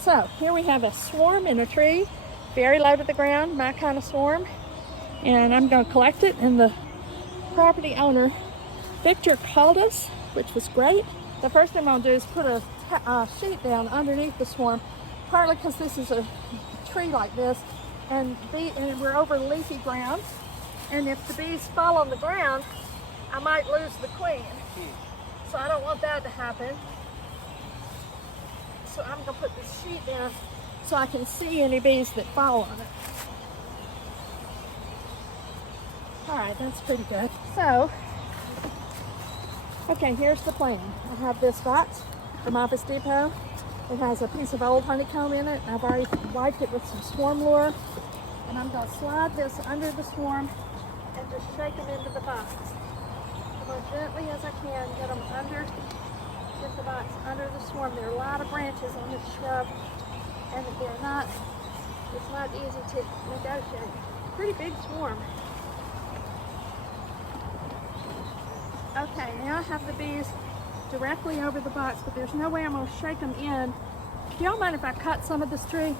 So here we have a swarm in a tree, very low to the ground, my kind of swarm. And I'm going to collect it. And the property owner, Victor, called us, which was great. The first thing I'm going to do is put a sheet down underneath the swarm, partly because this is a tree like this, and we're over leafy ground. And if the bees fall on the ground, I might lose the queen. So I don't want that to happen. So I'm going to put this sheet down so I can see any bees that fall on it. All right, that's pretty good. So, okay, here's the plan. I have this box from Office Depot. It has a piece of old honeycomb in it. I've already wiped it with some swarm lure. And I'm going to slide this under the swarm and just shake them into the box. Come as gently as I can, get them under, get the box under the swarm. There are a lot of branches on this shrub, and it's not easy to negotiate. Pretty big swarm. Okay, now I have the bees directly over the box, but there's no way I'm going to shake them in. Do y'all mind if I cut some of this tree?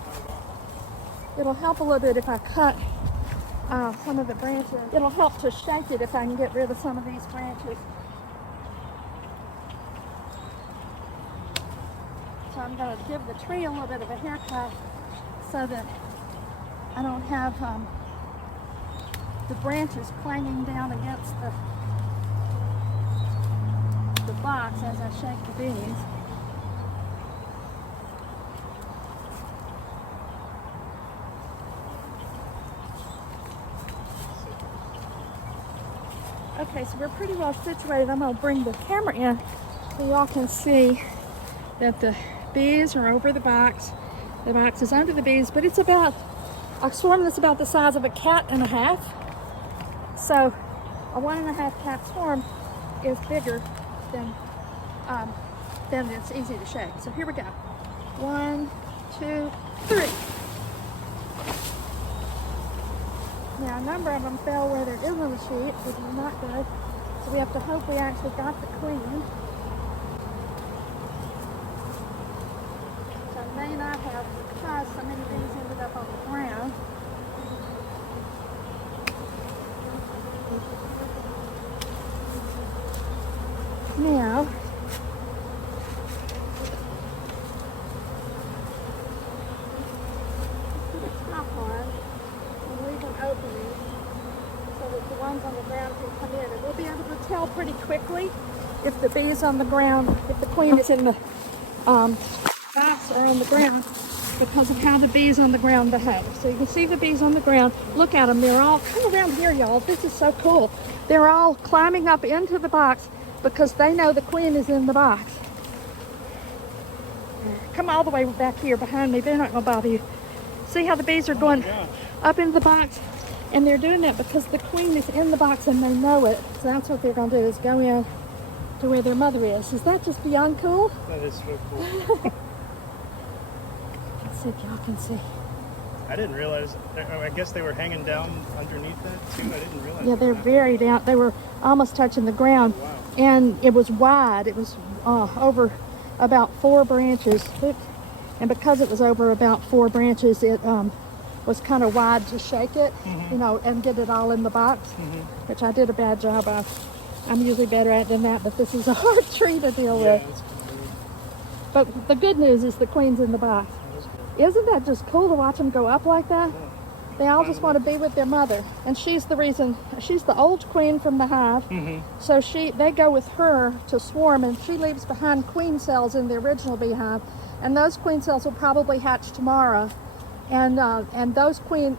It'll help a little bit if I cut some of the branches. It'll help to shake it if I can get rid of some of these branches. So I'm going to give the tree a little bit of a haircut so that I don't have the branches clanging down against the box as I shake the bees. Okay, so we're pretty well situated. I'm going to bring the camera in so y'all can see that the bees are over the box. The box is under the bees, but it's about a swarm that's about the size of a cat and a half. So a 1.5 cat swarm is bigger than it's easy to shake. So here we go. 1, 2, 3. Now a number of them fell where there isn't a sheet, which is not good. So we have to hope we actually got the queen. So I may not have because so many bees ended up on the ground. Now, put a top on and leave an opening so that the ones on the ground can come in. And we'll be able to tell pretty quickly if the bees on the ground, if the queen is in the box or on the ground because of how the bees on the ground behave. So you can see the bees on the ground. Look at them. They're all, come around here, y'all. This is so cool. They're all climbing up into the box because they know the queen is in the box. Come all the way back here behind me. They're not going to bother you. See how the bees are going up into the box? And they're doing that because the queen is in the box and they know it. So that's what they're going to do, is go in to where their mother is. Is that just beyond cool? That is so cool. Let's see if y'all can see. I didn't realize, I guess they were hanging down underneath that too. I didn't realize. Yeah, they're very down. They were almost touching the ground. Wow. And it was wide. It was over about 4 branches. And because it was over about 4 branches, it was kind of wide to shake it, you know, and get it all in the box, which I did a bad job of. I'm usually better at it than that, but this is a hard tree to deal with. But the good news is the queen's in the box. Isn't that just cool to watch them go up like that? Yeah. They all just want to be with their mother. And she's the reason, she's the old queen from the hive. So they go with her to swarm, and she leaves behind queen cells in the original beehive. And those queen cells will probably hatch tomorrow. And those queens,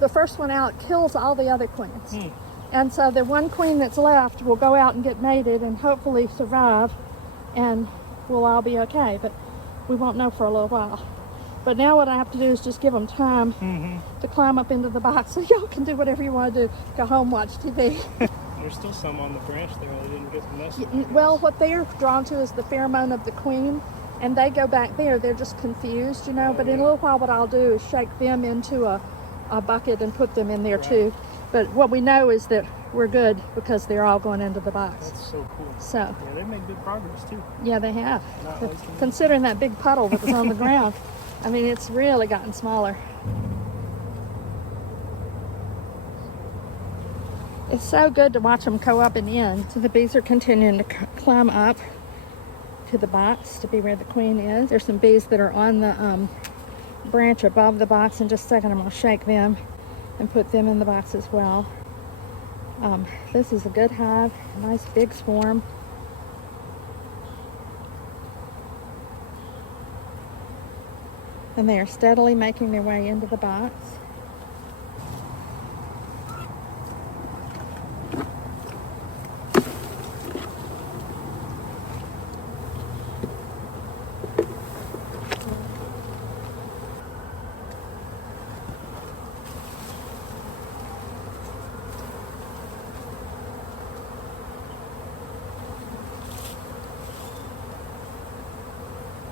the first one out kills all the other queens. And so the one queen that's left will go out and get mated and hopefully survive, and we'll all be okay. But we won't know for a little while. But now what I have to do is just give them time to climb up into the box, so y'all can do whatever you want to do. Go home, watch TV. There's still some on the branch there. I didn't get the message. Well, what they're drawn to is the pheromone of the queen, and they go back there. They're just confused, you know. But in a little while, what I'll do is shake them into a bucket and put them in there too. But what we know is that we're good because they're all going into the box. That's so cool. So, Yeah, they've made good progress too. yeah, they have. Not But wasting it. considering that big puddle that was on the ground, I mean, it's really gotten smaller. It's so good to watch them go up and in. So the bees are continuing to climb up to the box to be where the queen is. There's some bees that are on the branch above the box. In just a second, I'm going to shake them and put them in the box as well. This is a good hive, a nice big swarm. And they are steadily making their way into the box.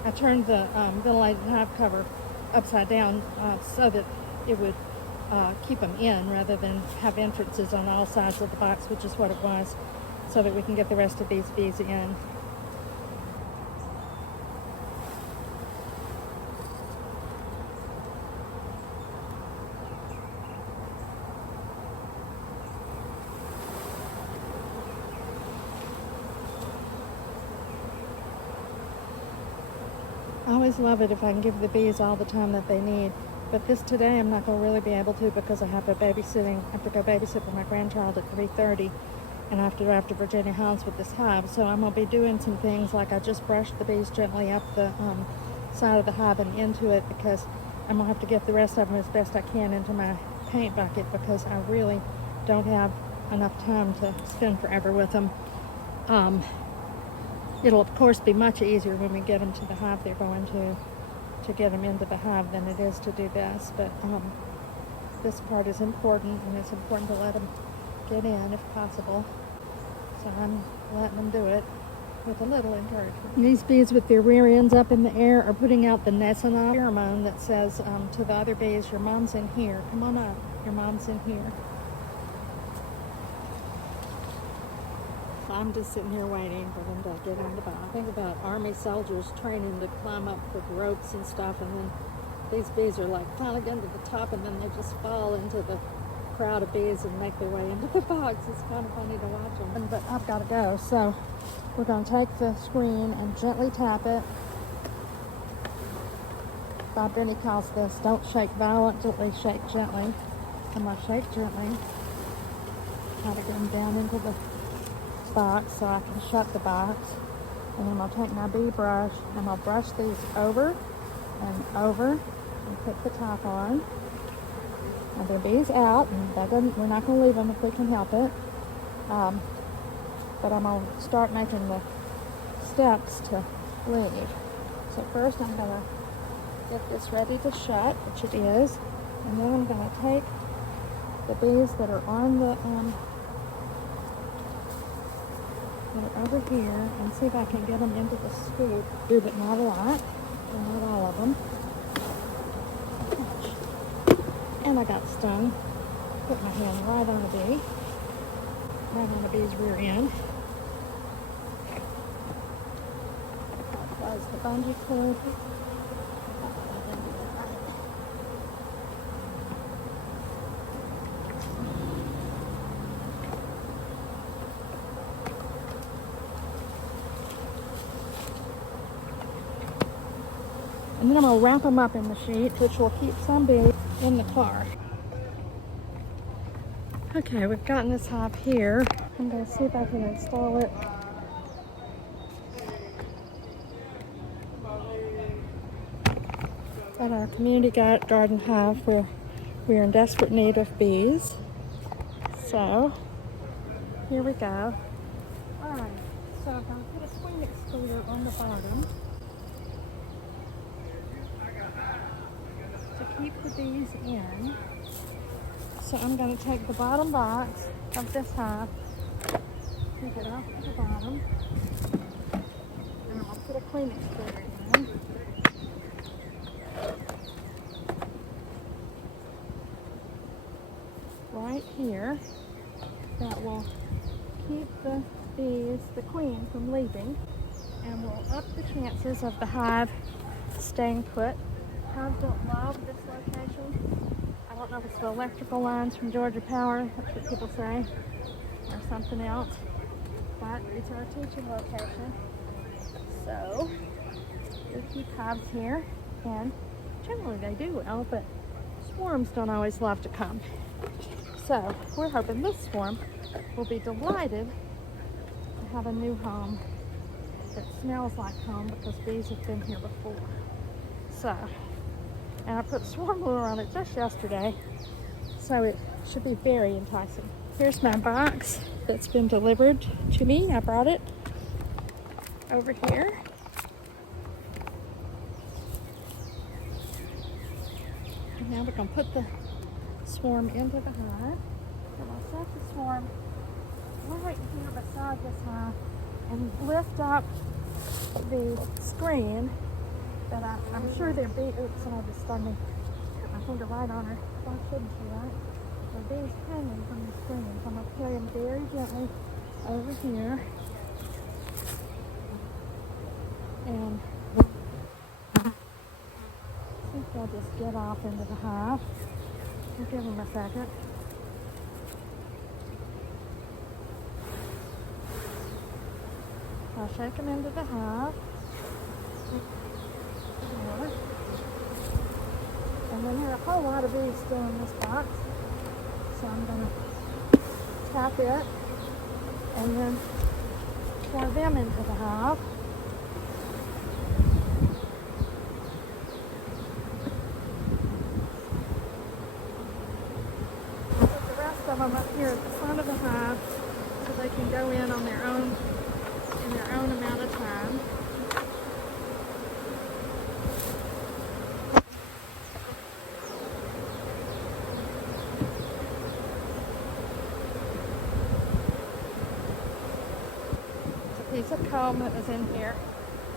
I turned the ventilated hive cover upside down so that it would keep them in rather than have entrances on all sides of the box, which is what it was, so that we can get the rest of these bees in. I always love it if I can give the bees all the time that they need. But today I'm not going to really be able to because I have to go babysit for my grandchild at 3:30, and I have to drive to Virginia House with this hive. So I'm going to be doing some things like I just brushed the bees gently up the side of the hive and into it because I'm going to have to get the rest of them as best I can into my paint bucket because I really don't have enough time to spend forever with them. It'll of course be much easier when we get them to the hive they're going to get them into the hive than it is to do this. But this part is important, and it's important to let them get in if possible. So I'm letting them do it with a little encouragement. These bees with their rear ends up in the air are putting out the Nesonol pheromone that says to the other bees, your mom's in here. Come on up. Your mom's in here. I'm just sitting here waiting for them to get in the box. I think about Army soldiers training to climb up with ropes and stuff, and then these bees are like finally getting to the top, and then they just fall into the crowd of bees and make their way into the box. It's kind of funny to watch them. But I've got to go, so we're going to take the screen and gently tap it. Bob Benny calls this don't shake violently, shake gently. I'm going to shake gently. Try to get them down into the box so I can shut the box, and then I'll take my bee brush and I'll brush these over and over and put the top on. And their bees out, and we're not going to leave them if we can help it. But I'm going to start making the steps to leave. So first I'm going to get this ready to shut, which it is, and then I'm going to take the bees that are on the that are over here and see if I can get them into the scoop. Do, but not a lot, not all of them. And I got stung. Put my hand right on a bee, right on a bee's rear end. Close the bungee cord. And then I'm going to wrap them up in the sheet, which will keep some bees in the car. Okay, we've gotten this hive here. I'm going to see if I can install it. At our community garden hive where we are in desperate need of bees. So, here we go. Alright, so I'm going to put a queen excluder on the bottom to keep the bees in. So I'm going to take the bottom box of this hive, take it off to the bottom, and I'll put a queen excluder in. Right here. that will keep the bees, the queen, from leaving, and will up the chances of the hive staying put. Hives don't love this location. I don't know if it's the electrical lines from Georgia Power, that's what people say, or something else, but it's our teaching location. So we keep hives here, and generally they do well, but swarms don't always love to come. So we're hoping this swarm will be delighted to have a new home that smells like home, because bees have been here before. So, and I put swarm lure on it just yesterday, so it should be very enticing. Here's my box that's been delivered to me. I brought it over here. And now we're going to put the swarm into the hive. And I'll set the swarm right here beside this hive and lift up the screen that I'm sure they're bees. Oops, and I just started put my finger right on her. Why shouldn't she, right? The bees hanging from the screen. So I'm going to carry them very gently over here. And I think they'll just get off into the hive. I'll give them a second. I'll shake them into the hive. And then there are a whole lot of bees still in this box. So I'm going to tap it and then pour them into the hive. Put the rest of them up here at the front of the hive so they can go in on their own amount of time. Piece of comb that was in here.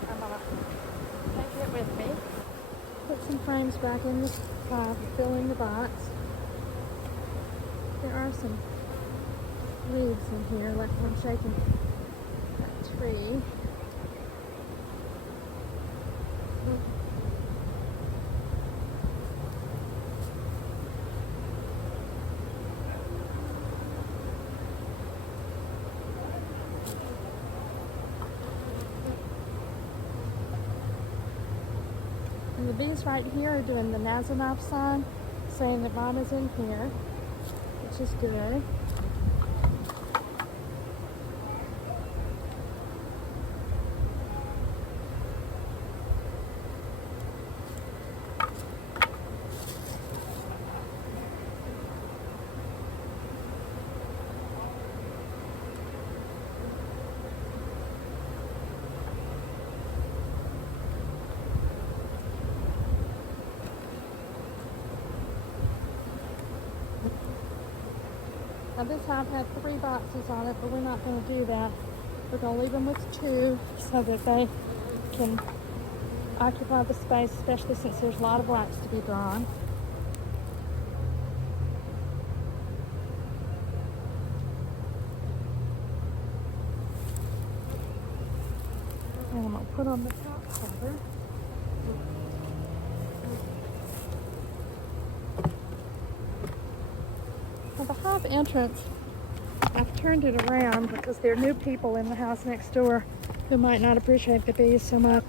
I'm going to take it with me. Put some frames back in the hive, fill in the box. There are some leaves in here, like I'm shaking a tree. And the bees right here are doing the Nazanov sign, saying that Mama's in here, which is good. Now this hive had 3 boxes on it, but we're not going to do that. We're going to leave them with 2 so that they can occupy the space, especially since there's a lot of wax to be drawn. And I'm going to put on the top cover. Now the hive entrance, I've turned it around because there are new people in the house next door who might not appreciate the bees so much.